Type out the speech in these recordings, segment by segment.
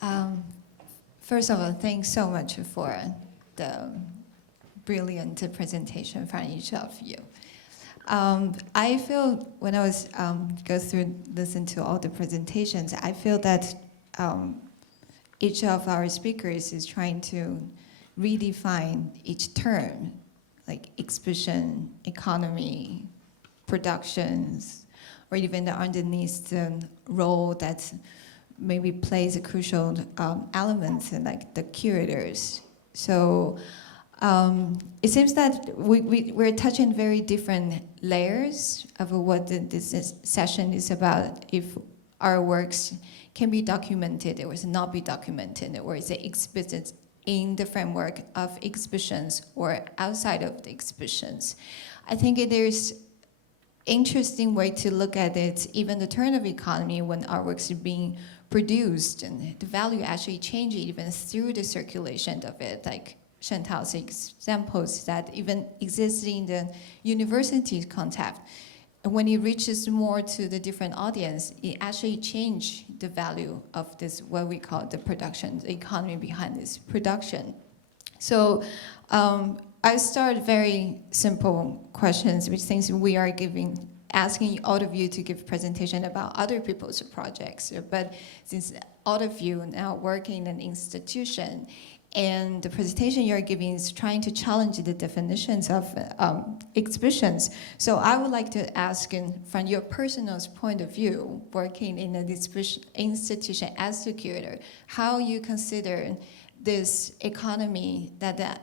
Um, First of all, thanks so much for the brilliant presentation from each of you. I feel when I was listen to all the presentations, I feel that each of our speakers is trying to redefine each term, like exhibition, economy, productions, or even the underneath the role that maybe plays a crucial element in like the curators. So it seems that we're touching very different layers of what this session is about. If our works can be documented or not be documented, or is it exhibited in the framework of exhibitions or outside of the exhibitions. I think there's interesting way to look at it, even the turn of economy when artworks are being produced and the value actually changes even through the circulation of it. Like Chantal's examples that even exist in the university context. And when it reaches more to the different audience, it actually changes the value of this, what we call the production, the economy behind this production. So I start very simple questions, which things we are asking all of you to give presentation about other people's projects. But since all of you now work in an institution, and the presentation you're giving is trying to challenge the definitions of exhibitions. So I would like to ask, from your personal point of view, working in an institution as a curator, how you consider this economy that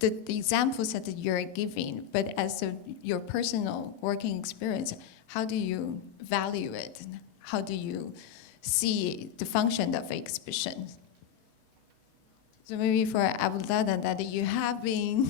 the examples that you're giving, but as your personal working experience, how do you value it? How do you see the function of exhibition? So maybe for Abdellah, that you have been,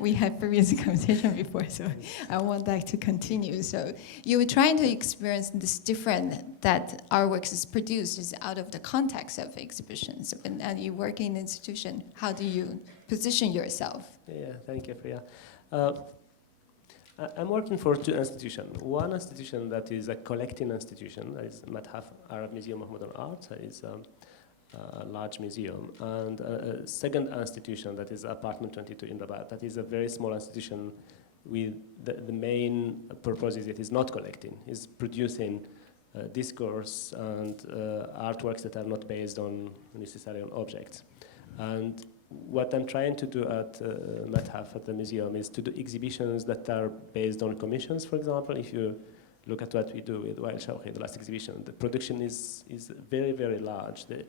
we had previous conversation before, so I want that to continue. So you were trying to experience this different, that our works is produced is out of the context of exhibitions. And you work in an institution, how do you position yourself? Yeah, thank you, Freya. I'm working for two institutions. One institution that is a collecting institution, that is Mathaf Arab Museum of Modern Art, that is a large museum, and a second institution that is Apartment 22 in Rabat. That is a very small institution with the main purpose is it is not collecting, is producing discourse and artworks that are not based on necessarily on objects. And what I'm trying to do at Mathaf, at the museum, is to do exhibitions that are based on commissions. For example, if you look at what we do with Wael Shawqi, the last exhibition, the production is very, very large. The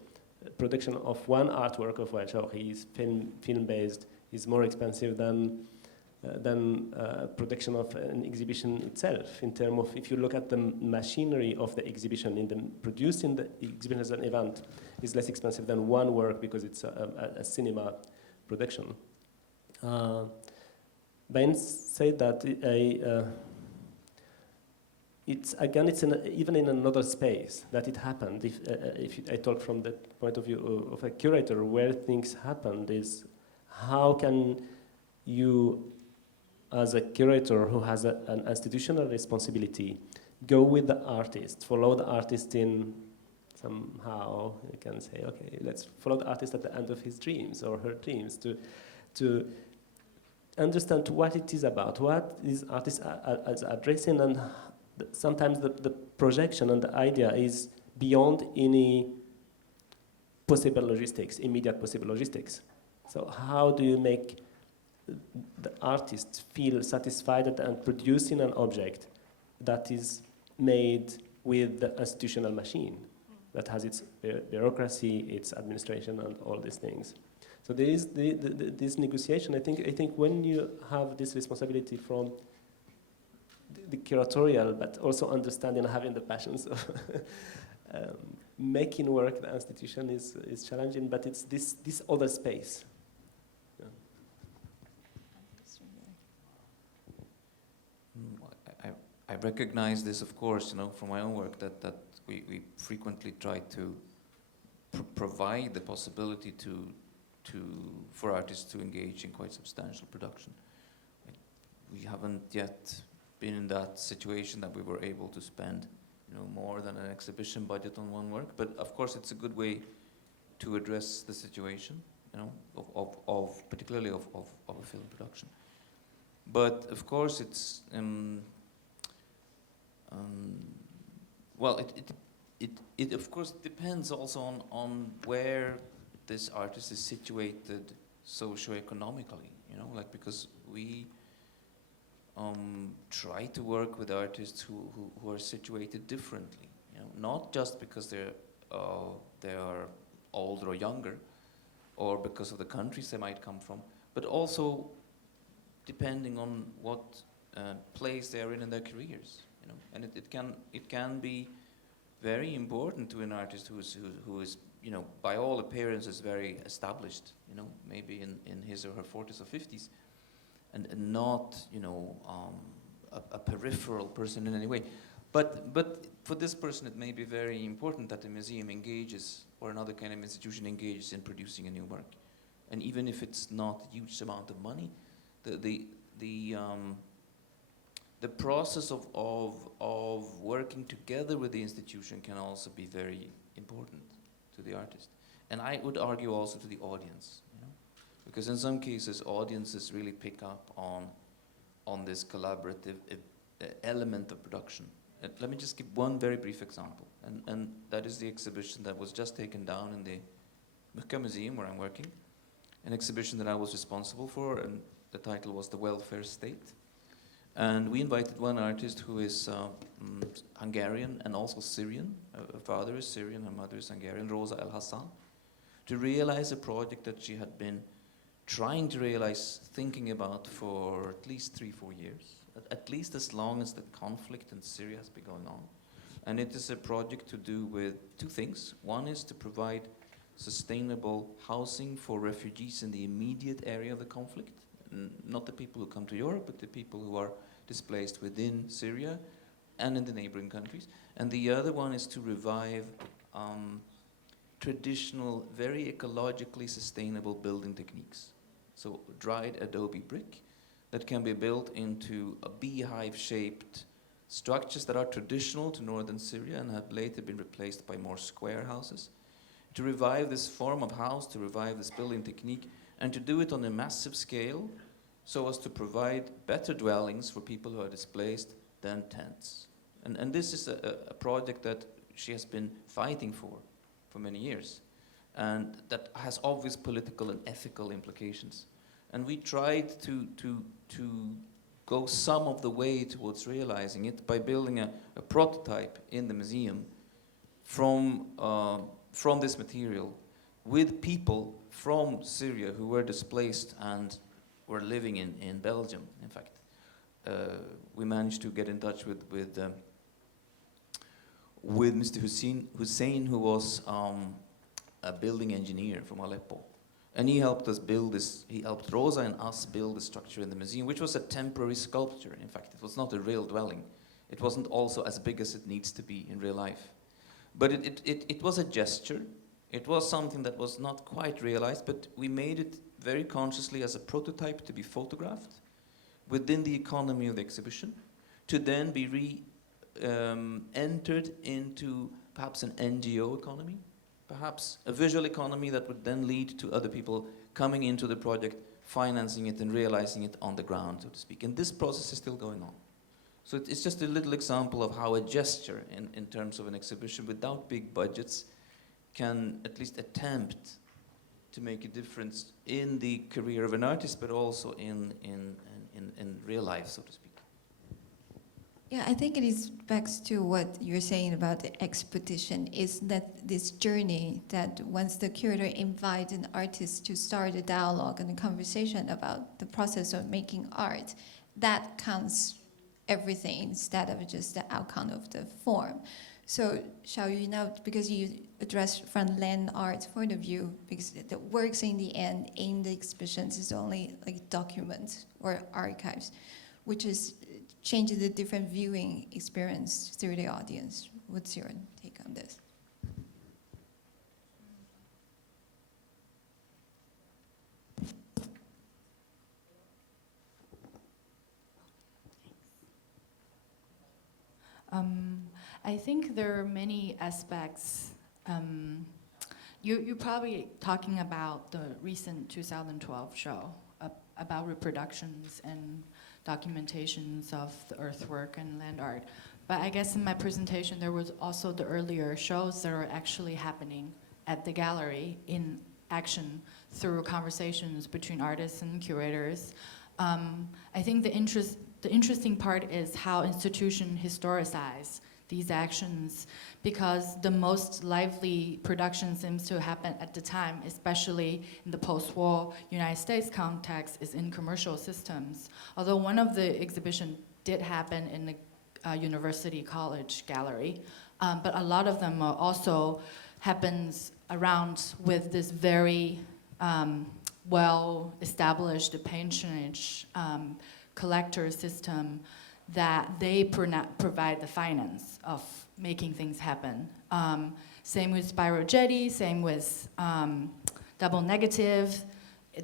production of one artwork of Wael Shawqi is film-based, is more expensive than production of an exhibition itself. In terms of, if you look at the machinery of the exhibition, producing the exhibition as an event is less expensive than one work because it's a cinema production. Ben said that it's even in another space that it happened. If I talk from the point of view of a curator, where things happened is how can you, as a curator who has an institutional responsibility, go with the artist, follow the artist in somehow, you can say, okay, let's follow the artist at the end of his dreams or her dreams to understand what it is about, what this artist is addressing, and sometimes the projection and the idea is beyond any possible logistics, immediate possible logistics. So how do you make the artist feel satisfied and producing an object that is made with the institutional machine that has its bureaucracy, its administration, and all these things. So there is this negotiation. I think when you have this responsibility from the curatorial, but also understanding and having the passions of making work, the institution is challenging, but it's this other space. Yeah. I recognize this, of course, from my own work, that we frequently try to provide the possibility for artists to engage in quite substantial production. We haven't yet been in that situation that we were able to spend more than an exhibition budget on one work. But of course, it's a good way to address the situation, of particularly of a film production. But of course, it's well, it of course depends also on where this artist is situated socio-economically, like, because we try to work with artists who are situated differently, not just because they are older or younger, or because of the countries they might come from, but also depending on what place they are in their careers, and it can be very important to an artist who is by all appearances very established, maybe in his or her 40s or 50s, and not a peripheral person in any way, but for this person it may be very important that the museum engages, or another kind of institution engages in producing a new work, and even if it's not a huge amount of money, the process of working together with the institution can also be very important to the artist, and I would argue also to the audience, because in some cases audiences really pick up on this collaborative element of production. Let me just give one very brief example, and that is the exhibition that was just taken down in the MHKA Museum where I'm working, an exhibition that I was responsible for, and the title was The Welfare State. And we invited one artist who is Hungarian and also Syrian. Her father is Syrian, her mother is Hungarian, Rosa El Hassan, to realize a project that she had been trying to realize, thinking about for at least 3-4 years, at least as long as the conflict in Syria has been going on. And it is a project to do with two things. One is to provide sustainable housing for refugees in the immediate area of the conflict, not the people who come to Europe, but the people who are displaced within Syria and in the neighboring countries. And the other one is to revive traditional, very ecologically sustainable building techniques. So dried adobe brick that can be built into a beehive-shaped structures that are traditional to northern Syria and have later been replaced by more square houses. To revive this form of house, to revive this building technique, and to do it on a massive scale so as to provide better dwellings for people who are displaced than tents. And this is a project that she has been fighting for many years, and that has obvious political and ethical implications. And we tried to go some of the way towards realizing it by building a prototype in the museum from this material with people from Syria who were displaced and were living in Belgium. In fact, we managed to get in touch with Mr. Hussein, who was a building engineer from Aleppo. And he helped us build this, he helped Rosa and us build the structure in the museum, which was a temporary sculpture. In fact, it was not a real dwelling. It wasn't also as big as it needs to be in real life. But it was a gesture. It was something that was not quite realized, but we made it very consciously as a prototype to be photographed within the economy of the exhibition, to then be entered into perhaps an NGO economy, perhaps a visual economy that would then lead to other people coming into the project, financing it and realizing it on the ground, so to speak. And this process is still going on. So it's just a little example of how a gesture in terms of an exhibition without big budgets can at least attempt to make a difference in the career of an artist, but also in real life, so to speak. Yeah, I think it is back to what you're saying about the expedition, is that this journey that once the curator invites an artist to start a dialogue and a conversation about the process of making art, that counts everything instead of just the outcome of the form. So Xiaoyu, now, because you address from land art point of view, because the works in the end in the exhibitions is only like documents or archives, which is changing the different viewing experience through the audience. What's your take on this? I think there are many aspects. You're probably talking about the recent 2012 show about reproductions and documentations of the earthwork and land art. But I guess in my presentation there was also the earlier shows that are actually happening at the gallery in action through conversations between artists and curators. I think the interesting part is how institutions historicize these actions, because the most lively production seems to happen at the time, especially in the post-war United States context, is in commercial systems. Although one of the exhibitions did happen in the University College Gallery, but a lot of them are also happens around with this very well-established patronage collector system that they provide the finance of making things happen. Same with Spiral Jetty, same with Double Negative.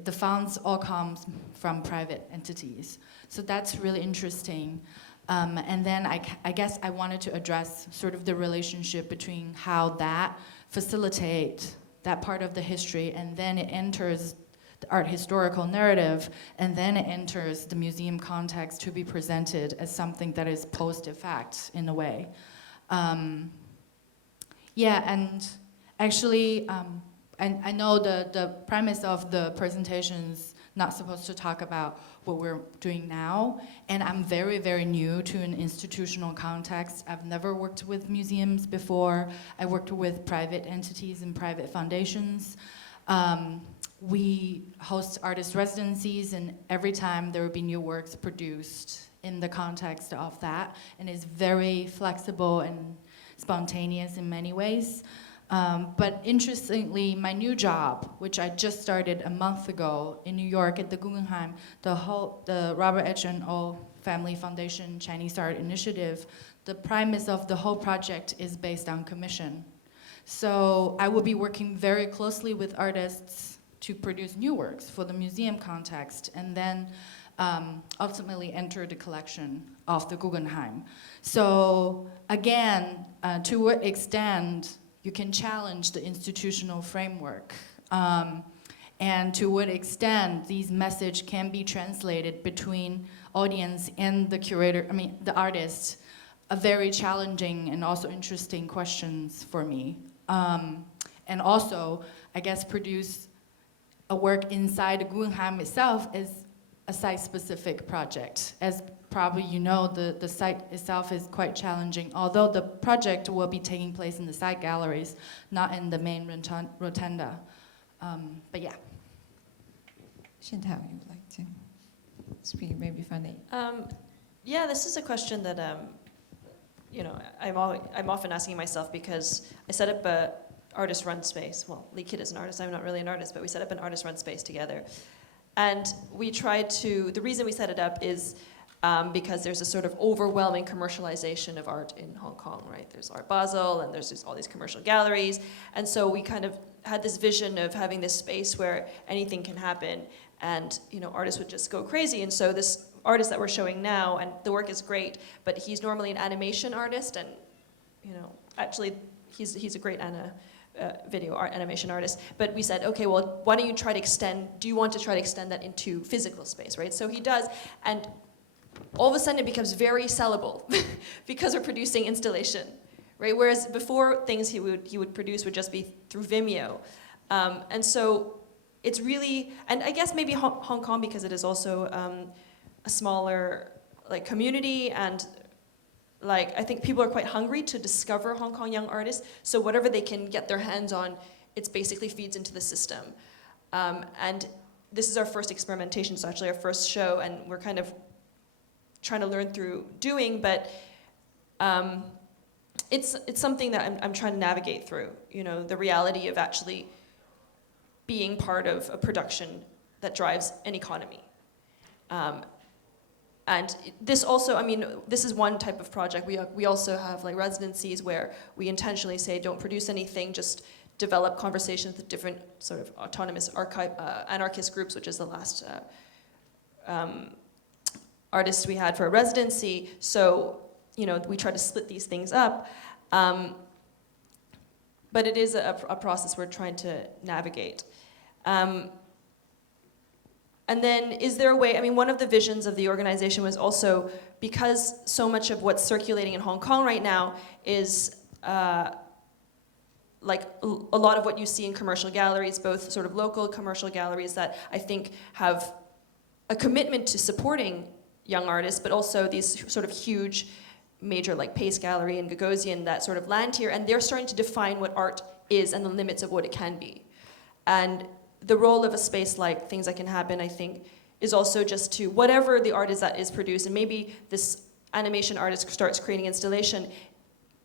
The funds all come from private entities. So that's really interesting. And then I guess I wanted to address sort of the relationship between how that facilitates that part of the history, and then it enters the art historical narrative, and then it enters the museum context to be presented as something that is post-effect in a way. Yeah, and actually, I know the premise of the presentation's not supposed to talk about what we're doing now, and I'm very, very new to an institutional context. I've never worked with museums before. I worked with private entities and private foundations. We host artist residencies, and every time there will be new works produced in the context of that, and it's very flexible and spontaneous in many ways. But interestingly, my new job, which I just started a month ago in New York at the Guggenheim, the Robert H. and O. Family Foundation Chinese Art Initiative, the premise of the whole project is based on commission. So I will be working very closely with artists to produce new works for the museum context, and then ultimately enter the collection of the Guggenheim. So again, to what extent you can challenge the institutional framework, and to what extent these messages can be translated between audience and the curator, the artist, are very challenging and also interesting questions for me. And also, I guess, produce a work inside the Guggenheim itself is a site-specific project. As probably you know, the site itself is quite challenging, although the project will be taking place in the side galleries, not in the main rotunda. But yeah. Chantal, you would like to speak maybe funny? Yeah, this is a question that I'm often asking myself, because I set up a artist-run space. Well, Li Kit is an artist, I'm not really an artist, but we set up an artist-run space together. And we tried to, the reason we set it up is because there's a sort of overwhelming commercialization of art in Hong Kong, right? There's Art Basel, and there's just all these commercial galleries. And so we kind of had this vision of having this space where anything can happen, and artists would just go crazy. And so this artist that we're showing now, and the work is great, but he's normally an animation artist, and actually he's a great video art animation artist. But we said, okay, well, why don't you try to do you want to try to extend that into physical space, right? So he does, and all of a sudden it becomes very sellable because we're producing installation, right? Whereas before, things he would produce would just be through Vimeo. And so it's really, and I guess maybe Hong Kong, because it is also a smaller community, and I think people are quite hungry to discover Hong Kong young artists, so whatever they can get their hands on, it basically feeds into the system. And this is our first experimentation, so actually our first show, and we're kind of trying to learn through doing, but it's something that I'm trying to navigate through, the reality of actually being part of a production that drives an economy. And this also, this is one type of project. We also have residencies where we intentionally say, don't produce anything, just develop conversations with different sort of autonomous anarchist groups, which is the last artist we had for a residency. So, we try to split these things up. But it is a process we're trying to navigate. And then is there a way, I mean, one of the visions of the organization was also, because so much of what's circulating in Hong Kong right now is like a lot of what you see in commercial galleries, both sort of local commercial galleries that I think have a commitment to supporting young artists, but also these sort of huge major like Pace Gallery and Gagosian that sort of land here, and they're starting to define what art is and the limits of what it can be. And the role of a space like Things That Can Happen, I think, is also just to, whatever the art is that is produced, and maybe this animation artist starts creating installation,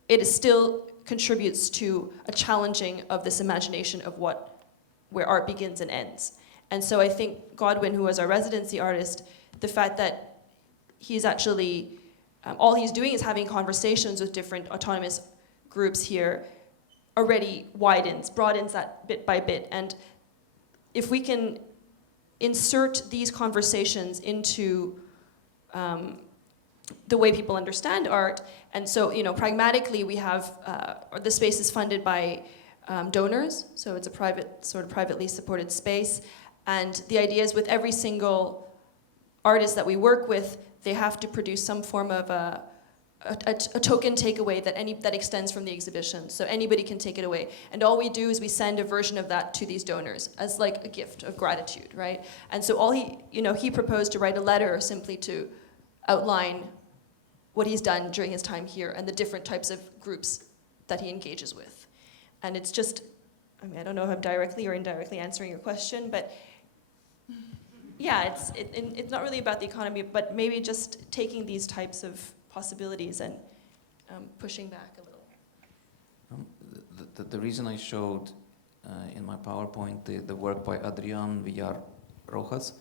it is still contributes to a challenging of this imagination of where art begins and ends. And so I think Godwin, who was our residency artist, the fact that he's actually, all he's doing is having conversations with different autonomous groups here, already broadens that bit by bit. And if we can insert these conversations into the way people understand art, and so, pragmatically we have, the space is funded by donors, so it's a privately supported space, and the idea is with every single artist that we work with, they have to produce some form of a token takeaway that extends from the exhibition, so anybody can take it away. And all we do is we send a version of that to these donors as like a gift of gratitude, right? And so all he proposed to write a letter simply to outline what he's done during his time here and the different types of groups that he engages with. And it's just, I don't know if I'm directly or indirectly answering your question, but yeah, it's not really about the economy, but maybe just taking these types of possibilities and pushing back a little. The reason I showed in my PowerPoint the work by Adrián Villar Rojas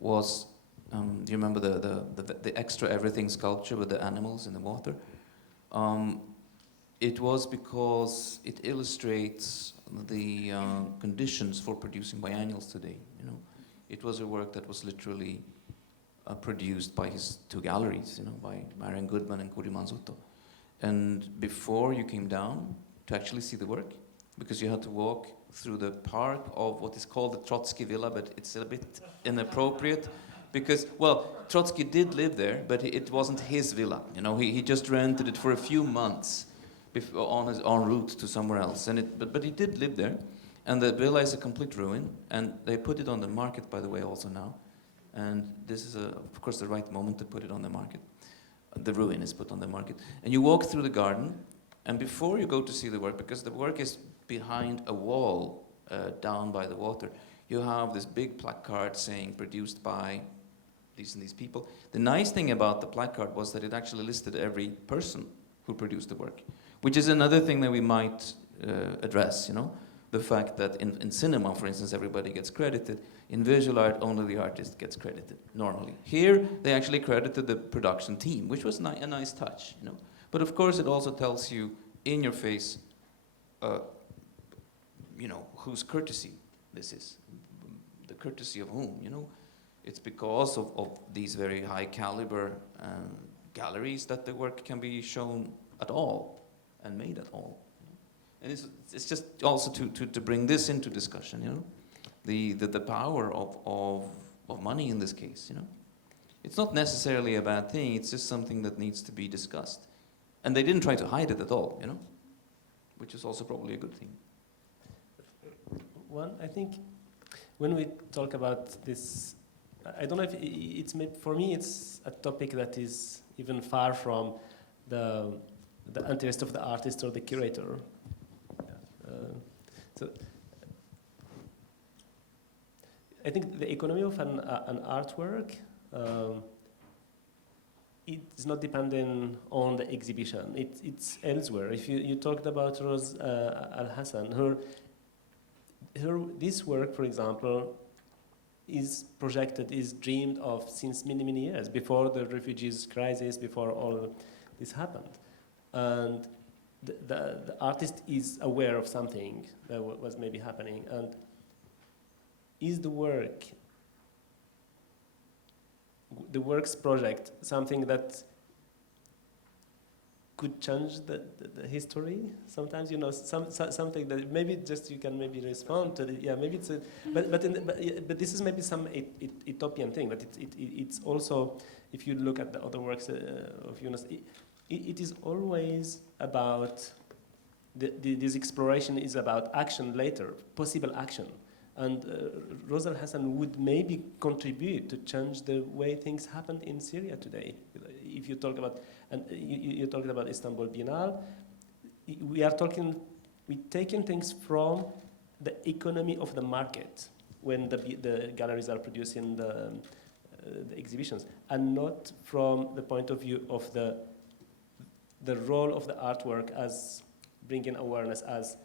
was, do you remember the extra everything sculpture with the animals in the water? It was because it illustrates the conditions for producing biennials today. It was a work that was literally produced by his two galleries, by Marian Goodman and Kuri Manzuto. And before you came down to actually see the work, because you had to walk through the park of what is called the Trotsky Villa, but it's a bit inappropriate, because, well, Trotsky did live there, but it wasn't his villa. He just rented it for a few months on his en route to somewhere else. But he did live there, and the villa is a complete ruin, and they put it on the market, by the way, also now. And this is, of course, the right moment to put it on the market. The ruin is put on the market. And you walk through the garden, and before you go to see the work, because the work is behind a wall down by the water, you have this big placard saying, produced by these and these people. The nice thing about the placard was that it actually listed every person who produced the work, which is another thing that we might address, The fact that in cinema, for instance, everybody gets credited. In visual art, only the artist gets credited, normally. Here, they actually credited the production team, which was a nice touch, But of course, it also tells you in your face, whose courtesy this is. The courtesy of whom, It's because of these very high caliber galleries that the work can be shown at all and made at all. And it's just also to bring this into discussion, the power of money in this case, It's not necessarily a bad thing, it's just something that needs to be discussed. And they didn't try to hide it at all, Which is also probably a good thing. One, I think when we talk about this, I don't know if it's for me, it's a topic that is even far from the interest of the artist or the curator. So I think the economy of an artwork it's not dependent on the exhibition. It's elsewhere. If you talked about Rose Al Hassan, this work, for example, is projected, is dreamed of since many, many years, before the refugees crisis, before all this happened. And the artist is aware of something that was maybe happening. And is the work's project something that could change the history. Sometimes, you know, something that maybe just you can maybe respond to. Maybe it's a, but this is maybe some utopian thing. But it's also, if you look at the other works of Yunus, it is always about this exploration is about action later, possible action. And Rosa Hassan would maybe contribute to change the way things happen in Syria today. If you talk about, and you talked about Istanbul Biennial, we're taking things from the economy of the market when the galleries are producing the exhibitions, and not from the point of view of the role of the artwork as bringing awareness, as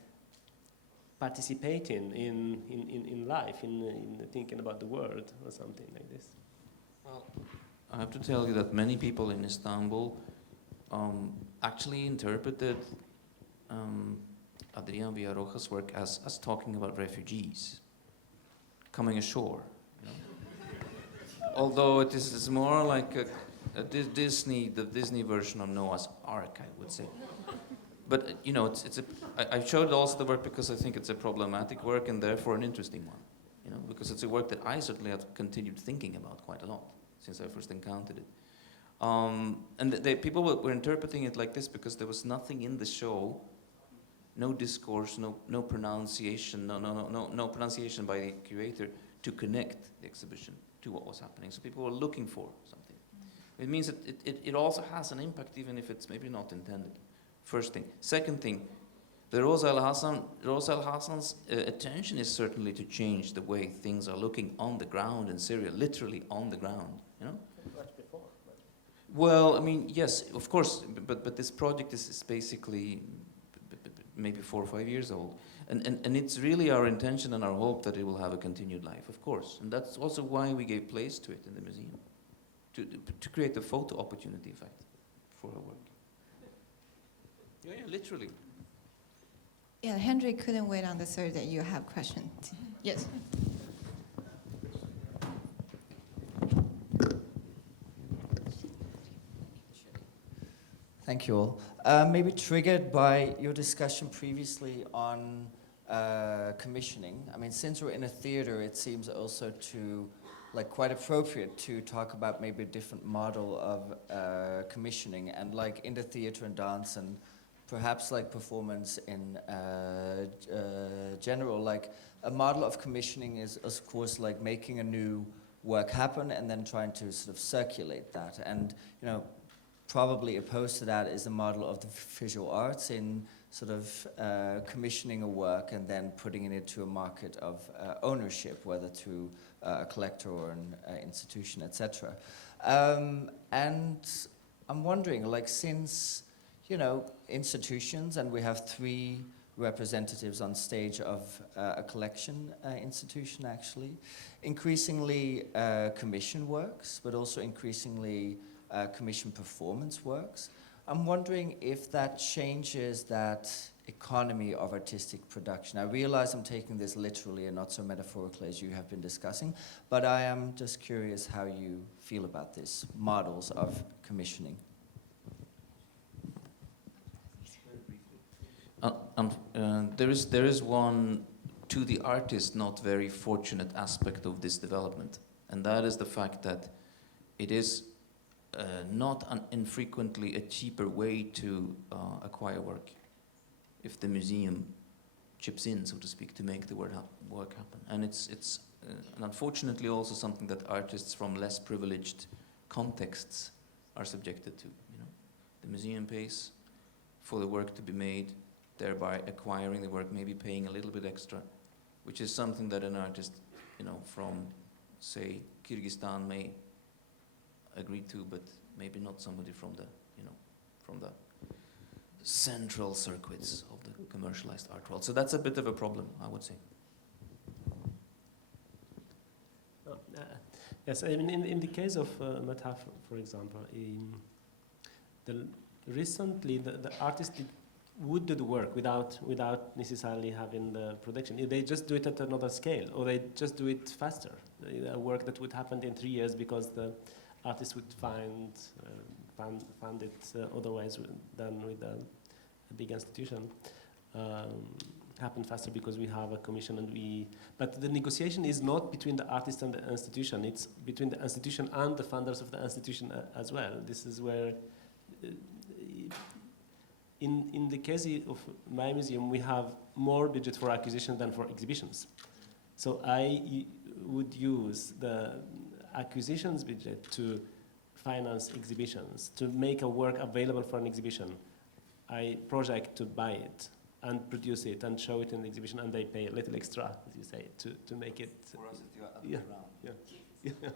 participating in life, in thinking about the world or something like this. Well, I have to tell you that many people in Istanbul actually interpreted Adrián Villaroja's work as talking about refugees coming ashore. You know? Although it is more like the Disney version of Noah's Ark, I would say. But you know, I showed also the work because I think it's a problematic work and therefore an interesting one. You know, because it's a work that I certainly have continued thinking about quite a lot since I first encountered it. And people were interpreting it like this because there was nothing in the show, no discourse, no pronunciation, no pronunciation by the curator to connect the exhibition to what was happening. So people were looking for something. It means that it also has an impact even if it's maybe not intended. First thing. Second thing, the Rosa Al-Hassan's attention is certainly to change the way things are looking on the ground in Syria, literally on the ground, you know? Much before. Well, I mean, yes, of course, but this project is basically maybe 4 or 5 years old. And it's really our intention and our hope that it will have a continued life, of course. And that's also why we gave place to it in the museum, to create a photo opportunity, in fact, for her work. Yeah, literally. Yeah, Hendrik couldn't wait on the third that you have questions. Yes. Thank you all. Maybe triggered by your discussion previously on commissioning. I mean, since we're in a theater, it seems also quite appropriate to talk about maybe a different model of commissioning, and like in the theater and dance and perhaps like performance in general, like a model of commissioning is of course like making a new work happen and then trying to sort of circulate that. And you know, probably opposed to that is the model of the visual arts in sort of commissioning a work and then putting it into a market of ownership, whether through a collector or an institution, etc. And I'm wondering, like, since, you know, institutions, and we have 3 representatives on stage of a collection institution actually, increasingly commission works, but also increasingly commission performance works. I'm wondering if that changes that economy of artistic production. I realize I'm taking this literally and not so metaphorically as you have been discussing, but I am just curious how you feel about this, models of commissioning. There is one, to the artist, not very fortunate aspect of this development, and that is the fact that it is not infrequently a cheaper way to acquire work if the museum chips in, so to speak, to make the work happen. And it's and unfortunately also something that artists from less privileged contexts are subjected to. You know, the museum pays for the work to be made, thereby acquiring the work, maybe paying a little bit extra, which is something that an artist, you know, from, say, Kyrgyzstan may agree to, but maybe not somebody from the, you know, from the central circuits of the commercialized art world. So that's a bit of a problem, I would say. Yes, I mean, in the case of Mataf, for example, recently the artist would do the work without necessarily having the production. They just do it at another scale, or they just do it faster. A work that would happen in 3 years because artists would fund it otherwise than with a big institution. Happen faster because we have a commission but the negotiation is not between the artist and the institution, it's between the institution and the funders of the institution as well. This is where, in the case of my museum, we have more budget for acquisition than for exhibitions. So I would use the acquisitions budget to finance exhibitions, to make a work available for an exhibition. I project to buy it and produce it and show it in the exhibition, and they pay a little extra, as you say, to make it. For us, it's the other yeah, way around. yeah.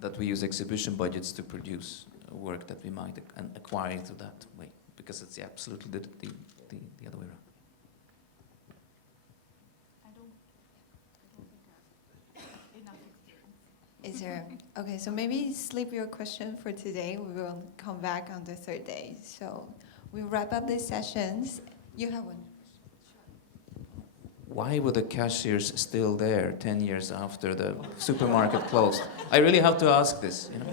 That we use exhibition budgets to produce work that we might acquire through that way, because it's absolutely the other way around. I don't think I have enough experience. Is there, okay, so maybe sleep your question for today. We will come back on the third day. So we wrap up these sessions. You have one. Why were the cashiers still there 10 years after the supermarket closed? I really have to ask this, you know?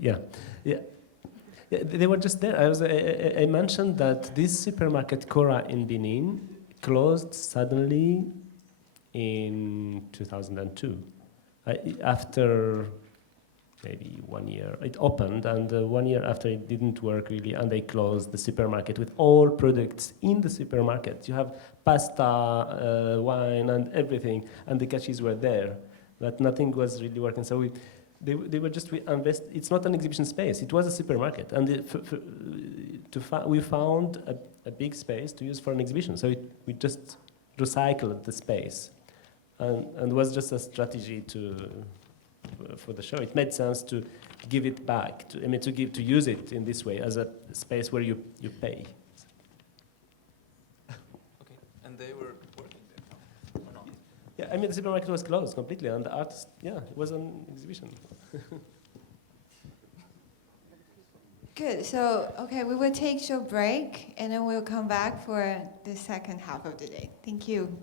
Yeah, they were just there. I mentioned that this supermarket Cora in Benin closed suddenly in 2002. After maybe 1 year, it opened, and 1 year after it didn't work really, and they closed the supermarket with all products in the supermarket. You have pasta, wine, and everything, and the cashiers were there, but nothing was really working. So they were just it's not an exhibition space, it was a supermarket, and we found a big space to use for an exhibition, so we just recycled the space, and was just a strategy for the show. It made sense to give it back, to use it in this way as a space where you pay. Okay, and they were working there or not? Yeah, the supermarket was closed completely, and the artist, it was an exhibition. Good, so, okay, we will take a short break, and then we'll come back for the second half of the day. Thank you.